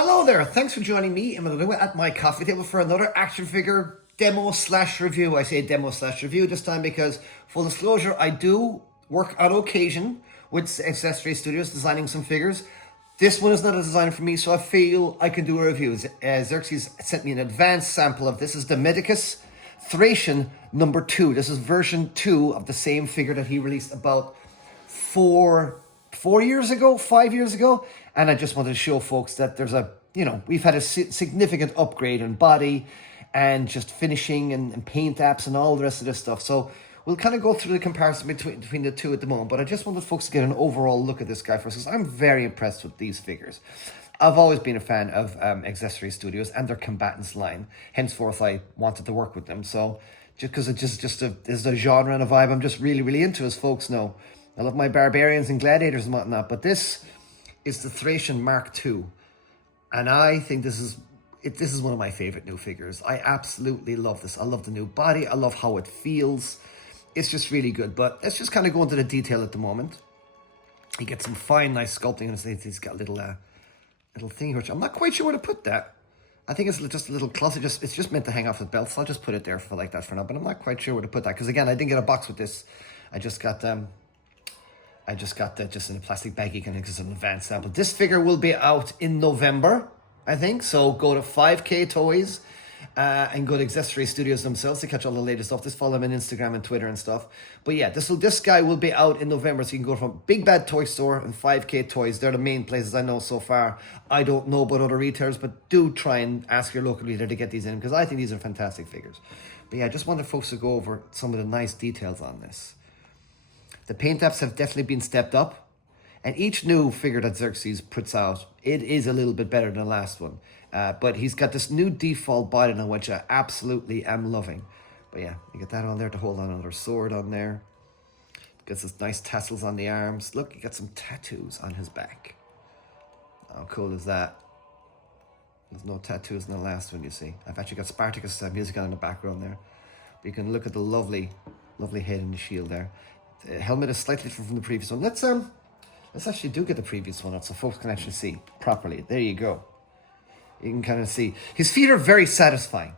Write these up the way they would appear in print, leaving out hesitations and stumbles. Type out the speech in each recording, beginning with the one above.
Hello there, thanks for joining me at my coffee table for another action figure demo slash review. I say demo slash review this time because, full disclosure, I do work on occasion with XesRay Studios designing some figures. This one is not a design for me, so I feel I can do a review. Xerxes sent me an advanced sample of this. Is the Medicus Thracian number 2. This is version 2 of the same figure that he released about 5 years ago. And I just wanted to show folks that there's we've had a significant upgrade in body and just finishing and paint apps and all the rest of this stuff. So we'll kind of go through the comparison between the two at the moment, but I just wanted folks to get an overall look at this guy first, because I'm very impressed with these figures. I've always been a fan of XesRay Studios and their Combatants line. Henceforth, I wanted to work with them. So just because it's just is a genre and a vibe I'm just really, really into, as folks know. I love my barbarians and gladiators and whatnot, but this is the Thracian Mark II. And I think this is one of my favorite new figures. I absolutely love this. I love the new body. I love how it feels. It's just really good. But let's just kind of go into the detail at the moment. He gets some fine, nice sculpting, and he's got a little thing here, which I'm not quite sure where to put that. I think it's just a little closet. It's just meant to hang off his belt, so I'll just put it there for like that for now. But I'm not quite sure where to put that, because again, I didn't get a box with this. I just got that just in a plastic baggie, kind of, because it's an advanced sample. This figure will be out in November, I think. So go to 5K Toys and go to XesRay Studios themselves to catch all the latest stuff. Just follow them on Instagram and Twitter and stuff. But yeah, this guy will be out in November. So you can go from Big Bad Toy Store and 5K Toys. They're the main places I know so far. I don't know about other retailers, but do try and ask your local retailer to get these in, because I think these are fantastic figures. But yeah, I just wanted folks to go over some of the nice details on this. The paint apps have definitely been stepped up, and each new figure that Xerxes puts out, it is a little bit better than the last one. But he's got this new default body now, which I absolutely am loving. But yeah, you get that on there to hold on another sword on there. Gets this nice tassels on the arms. Look, he got some tattoos on his back. How cool is that? There's no tattoos in the last one, you see. I've actually got Spartacus music on in the background there. But you can look at the lovely, lovely head and the shield there. The helmet is slightly different from the previous one. Let's actually get the previous one up so folks can actually see properly. There you go. You can kind of see. His feet are very satisfying.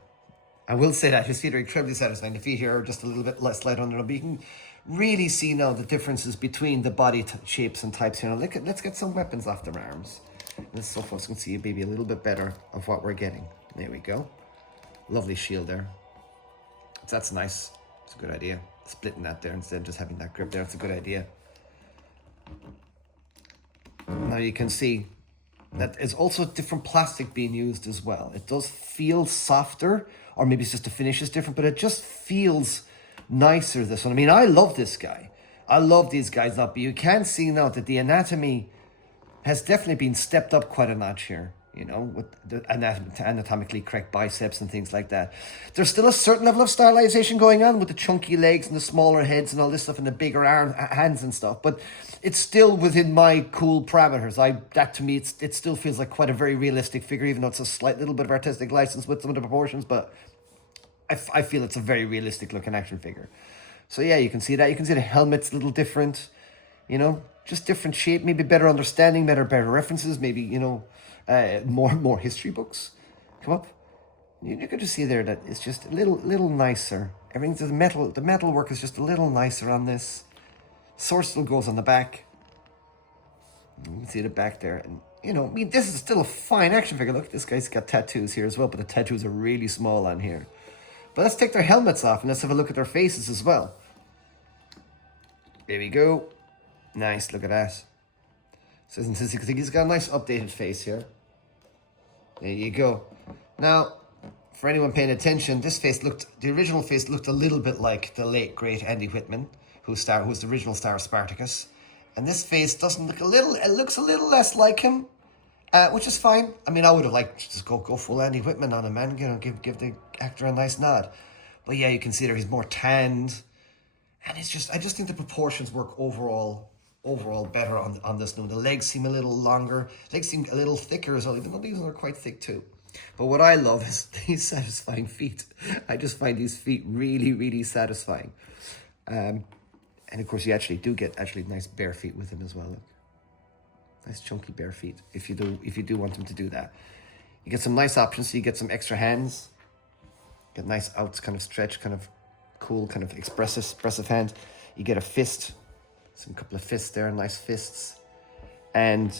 I will say that. His feet are incredibly satisfying. The feet here are just a little bit less light under them. But you can really see now the differences between the body shapes and types here. Now, let's get some weapons off their arms. And so folks can see maybe a little bit better of what we're getting. There we go. Lovely shield there. That's nice. It's a good idea. Splitting that there instead of just having that grip there. It's a good idea. Now you can see that there's also different plastic being used as well. It does feel softer, or maybe it's just the finish is different, but it just feels nicer, this one. I mean, I love this guy. I love these guys up, but you can see now that the anatomy has definitely been stepped up quite a notch here. You know, with the anatomically correct biceps and things like that. There's still a certain level of stylization going on with the chunky legs and the smaller heads and all this stuff and the bigger hands and stuff. But it's still within my cool parameters. That to me, it still feels like quite a very realistic figure, even though it's a slight little bit of artistic license with some of the proportions. But I feel it's a very realistic looking action figure. So yeah, you can see that. You can see the helmet's a little different, you know, just different shape, maybe better understanding, better references, maybe, you know, more history books come up. You can just see there that it's just a little nicer. Everything's the metal work is just a little nicer on this. Sword still goes on the back. You can see the back there, and you know, I mean, this is still a fine action figure. Look, this guy's got tattoos here as well, but the tattoos are really small on here. But let's take their helmets off and let's have a look at their faces as well. There we go. Nice, look at that. So he's got a nice updated face here. There you go. Now, for anyone paying attention, the original face looked a little bit like the late great Andy Whitman, who's the original star of Spartacus. And this face doesn't look it looks a little less like him, which is fine. I mean, I would have liked to just go full Andy Whitman on him, man. You know, give the actor a nice nod. But yeah, you can see there he's more tanned. And I just think the proportions work overall better on this new. The legs seem a little longer. Legs seem a little thicker as well, even though these are quite thick too. But what I love is these satisfying feet. I just find these feet really, really satisfying. And of course, you actually do get nice bare feet with them as well. Look. Nice chunky bare feet, if you do want them to do that. You get some nice options, so you get some extra hands. Get nice outs, kind of stretch, kind of cool, kind of expressive hand. You get a fist, some couple of fists there, nice fists. And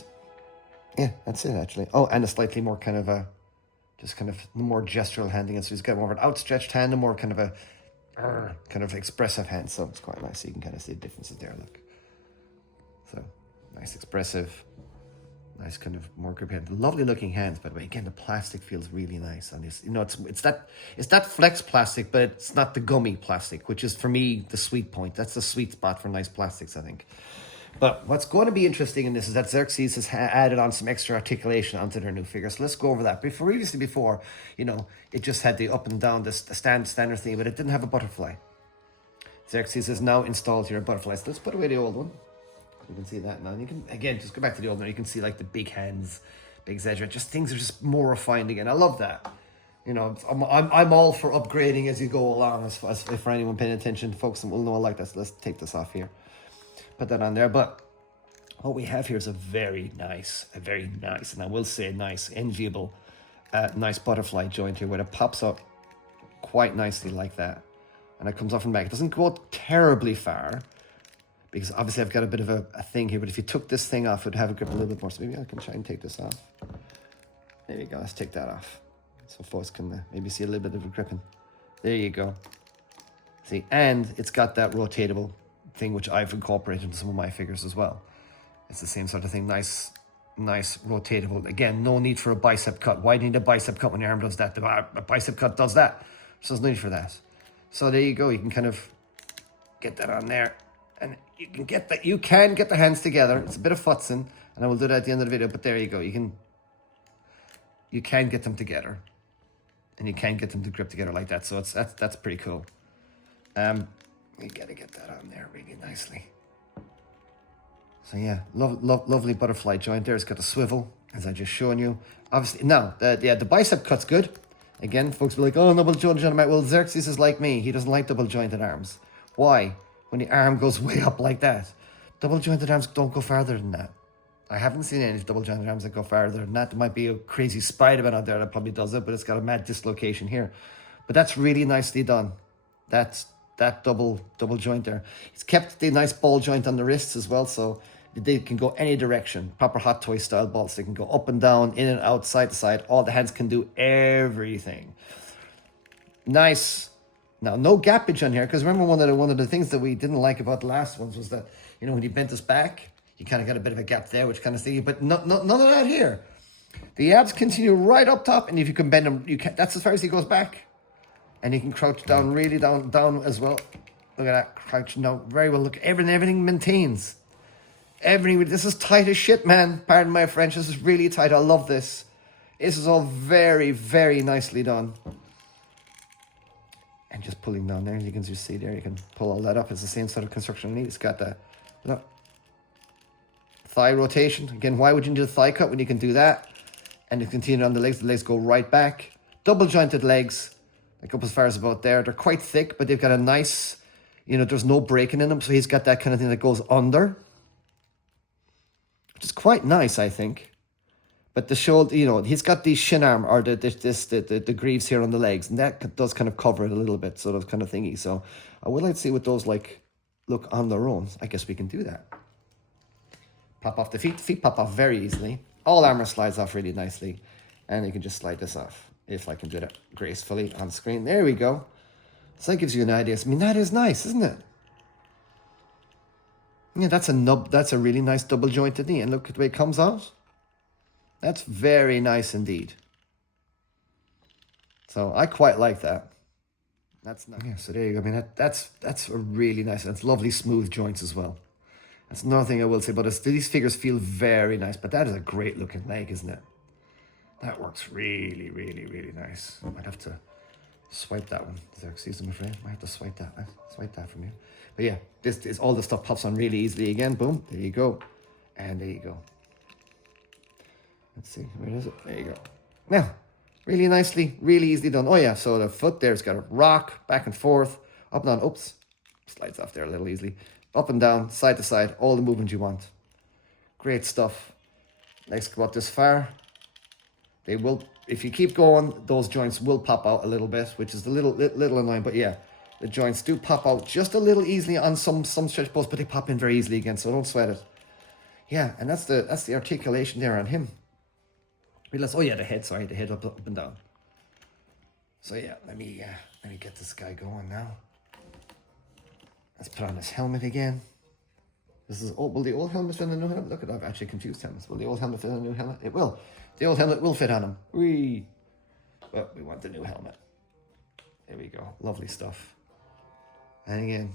yeah, that's it actually. Oh, and a slightly more kind of a, just kind of more gestural handing. And so he's got more of an outstretched hand and more kind of a kind of expressive hand. So it's quite nice. So you can kind of see the differences there, look. So nice expressive, nice kind of more grippy hand. Lovely looking hands, by the way. Again, the plastic feels really nice on this. You know, it's that flex plastic, but it's not the gummy plastic, which is for me the sweet point. That's the sweet spot for nice plastics, I think. But what's going to be interesting in this is that Xerxes has added on some extra articulation onto their new figure. So let's go over that. Before, you know, it just had the up and down, the standard theme, but it didn't have a butterfly. Xerxes has now installed here a butterfly. So let's put away the old one. You can see that now. And you can, again, just go back to the old one. You can see like the big hands, big exaggerate. Just things are just more refined again. I love that. You know, I'm all for upgrading as you go along. As for anyone paying attention, folks will know I like that. So let's take this off here. Put that on there. But what we have here is a very nice, and I will say nice, enviable, nice butterfly joint here where it pops up quite nicely like that. And it comes off from the back. It doesn't go terribly far, because obviously I've got a bit of a thing here, but if you took this thing off, it would have a grip a little bit more. So maybe I can try and take this off. There you go, let's take that off. So folks can maybe see a little bit of a gripping. There you go. See, and it's got that rotatable thing, which I've incorporated into some of my figures as well. It's the same sort of thing, nice rotatable. Again, no need for a bicep cut. Why do you need a bicep cut when your arm does that? A bicep cut does that. So there's no need for that. So there you go, you can kind of get that on there. And you can get the hands together. It's a bit of futzing, and I will do that at the end of the video, but there you go. You can get them together. And you can get them to grip together like that. So that's pretty cool. You gotta get that on there really nicely. So yeah, lovely butterfly joint there. It's got the swivel, as I just shown you. Obviously, now, the bicep cut's good. Again, folks will be like, oh, double jointed. Well, Xerxes is like me. He doesn't like double jointed arms. Why? When the arm goes way up like that. Double jointed arms don't go farther than that. I haven't seen any double jointed arms that go farther than that. There might be a crazy Spider-Man out there that probably does it, but it's got a mad dislocation here. But that's really nicely done. That double joint there. It's kept the nice ball joint on the wrists as well, so they can go any direction. Proper Hot Toy style balls. They can go up and down, in and out, side to side. All the hands can do everything. Nice. Now, no gappage on here, because remember one of the things that we didn't like about the last ones was that, you know, when you bent this back, you kind of got a bit of a gap there, which kind of thing. But none of that here. The abs continue right up top, and if you can bend them, that's as far as he goes back. And you can crouch down, really down as well. Look at that, crouching down very well. Look, everything maintains. Everything, this is tight as shit, man. Pardon my French, this is really tight. I love this. This is all very, very nicely done. And just pulling down there, you can just see there, you can pull all that up. It's the same sort of construction underneath. It's got that, look, thigh rotation. Again, why would you do a thigh cut when you can do that? And you continue on the legs go right back. Double jointed legs, like up as far as about there. They're quite thick, but they've got a nice, you know, there's no breaking in them. So he's got that kind of thing that goes under, which is quite nice, I think. But the shoulder, you know, he's got the shin arm, or the greaves here on the legs, and that does kind of cover it a little bit, sort of kind of thingy. So I would like to see what those like look on their own. I guess we can do that. Pop off the feet. Feet pop off very easily. All armor slides off really nicely, and you can just slide this off if I can do that gracefully on screen. There we go. So that gives you an idea. I mean, that is nice, isn't it? Yeah, that's a nub. That's a really nice double jointed knee, and look at the way it comes out. That's very nice indeed. So I quite like that. That's nice. Yeah, so there you go. I mean, that's a really nice. That's lovely smooth joints as well. That's another thing I will say about this. These figures feel very nice, but that is a great looking leg, isn't it? That works really, really, really nice. I might have to swipe that one. Excuse me, I'm afraid. I might have to swipe that from you. But yeah, this is all the stuff pops on really easily again. Boom, there you go. And there you go. Let's see, where is it? There you go. Now, really nicely, really easily done. Oh yeah, so the foot there's got a rock, back and forth, up and down, oops, slides off there a little easily. Up and down, side to side, all the movement you want. Great stuff. Legs go up this far. They will, if you keep going, those joints will pop out a little bit, which is a little annoying. But yeah, the joints do pop out just a little easily on some stretch posts, but they pop in very easily again, so don't sweat it. Yeah, and that's the articulation there on him. Realize, oh yeah, the head up and down. So yeah, let me get this guy going now. Let's put on his helmet again. This is, will the old helmet fit on the new helmet? Look at, I've actually confused helmets. Will the old helmet fit on the new helmet? It will. The old helmet will fit on him. Whee! But we want the new helmet. There we go. Lovely stuff. And again,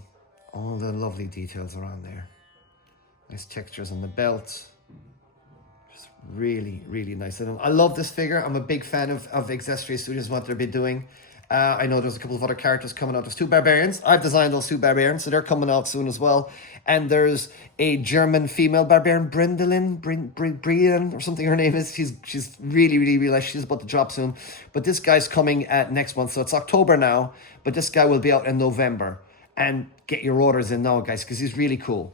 all the lovely details are on there. Nice textures on the belt. Just really, really nice. And I love this figure. I'm a big fan of XesRay Studios, what they've been doing. I know there's a couple of other characters coming out. There's 2 barbarians. I've designed those 2 barbarians, so they're coming out soon as well. And there's a German female barbarian, Brian, or something her name is. She's really, really, really nice. She's about to drop soon. But this guy's coming next month, so it's October now. But this guy will be out in November. And get your orders in now, guys, because he's really cool.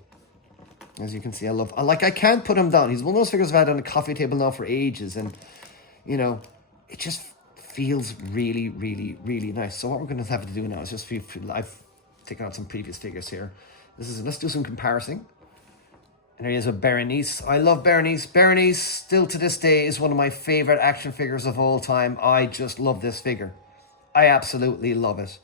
As you can see, I can't put him down. He's one of those figures I've had on a coffee table now for ages. And, you know, it just feels really, really, really nice. So what we're going to have to do now is just I've taken out some previous figures here. Let's do some comparison. And there is a Berenice. I love Berenice. Berenice, still to this day, is one of my favorite action figures of all time. I just love this figure. I absolutely love it.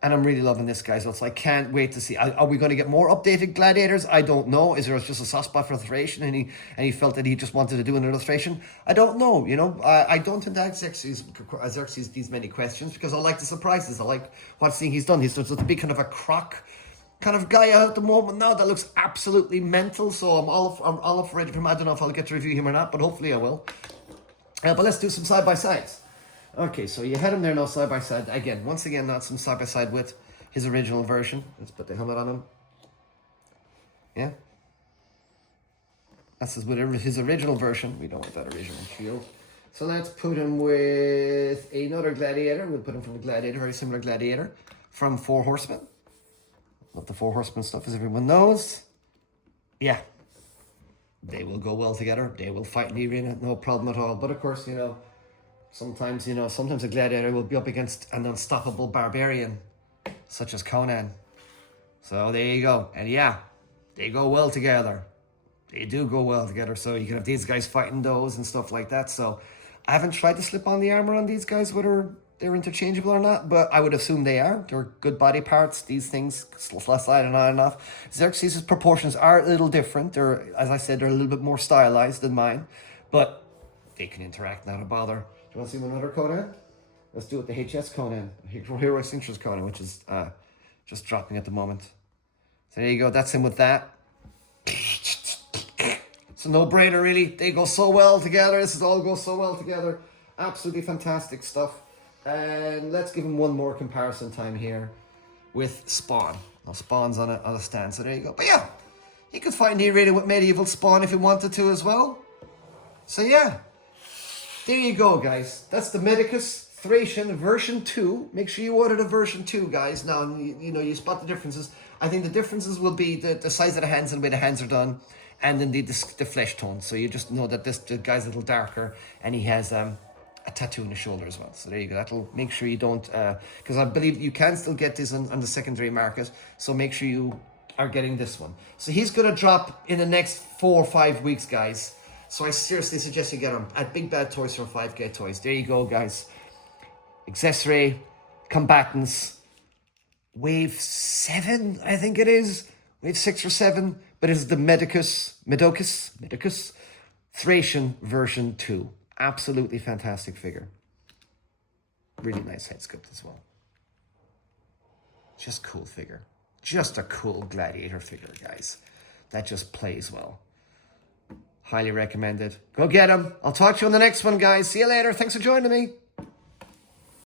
And I'm really loving this guy, so I can't wait to see. Are we going to get more updated gladiators? I don't know. Is there just a soft spot for Thracian, and he felt that he just wanted to do another Thracian? I don't know. You know, I don't think that Xerxes these many questions, because I like the surprises. I like what he's done. He's just a big kind of a croc kind of guy out at the moment now that looks absolutely mental. So I'm all up for it for him. I don't know if I'll get to review him or not, but hopefully I will. But let's do some side by sides. Okay, so you had him there now side by side. Again, once again, not some side by side with his original version. Let's put the helmet on him. Yeah. That's with his original version. We don't want that original shield. So let's put him with another gladiator. We'll put him from a gladiator, very similar gladiator, from 4 Horsemen. Love the 4 Horsemen stuff, as everyone knows. Yeah. They will go well together. They will fight in the arena, no problem at all. But of course, sometimes a gladiator will be up against an unstoppable barbarian, such as Conan. So there you go. And yeah, they go well together. They do go well together. So you can have these guys fighting those and stuff like that. So I haven't tried to slip on the armor on these guys, whether they're interchangeable or not, but I would assume they are. They're good body parts. These things sliding on and off. Xerxes' proportions are a little different. As I said, they're a little bit more stylized than mine, but they can interact, not a bother. Do you want to see another Conan? Let's do it, the HS Conan, Heroic Cinctures Conan, which is just dropping at the moment. So there you go, that's him with that. It's a no-brainer, really. They go so well together. This all goes so well together. Absolutely fantastic stuff. And let's give him one more comparison time here with Spawn. Now, Spawn's on a stand, so there you go. But yeah, you could find the arena with medieval Spawn if you wanted to as well. So yeah. There you go, guys. That's the Medicus Thracian version 2. Make sure you order the version 2, guys. Now, you spot the differences. I think the differences will be the size of the hands and the way the hands are done, and then the flesh tone. So you just know that the guy's a little darker, and he has a tattoo on his shoulder as well. So there you go. That'll make sure you don't, because I believe you can still get this on the secondary market. So make sure you are getting this one. So he's going to drop in the next 4 or 5 weeks, guys. So I seriously suggest you get them at Big Bad Toys for 5K Toys. There you go, guys. XesRay, Combatants, Wave 7, I think it is. Wave 6 or 7. But it's the Medicus Thracian version 2. Absolutely fantastic figure. Really nice head sculpt as well. Just cool figure. Just a cool gladiator figure, guys. That just plays well. Highly recommended. Go get them. I'll talk to you on the next one, guys. See you later. Thanks for joining me.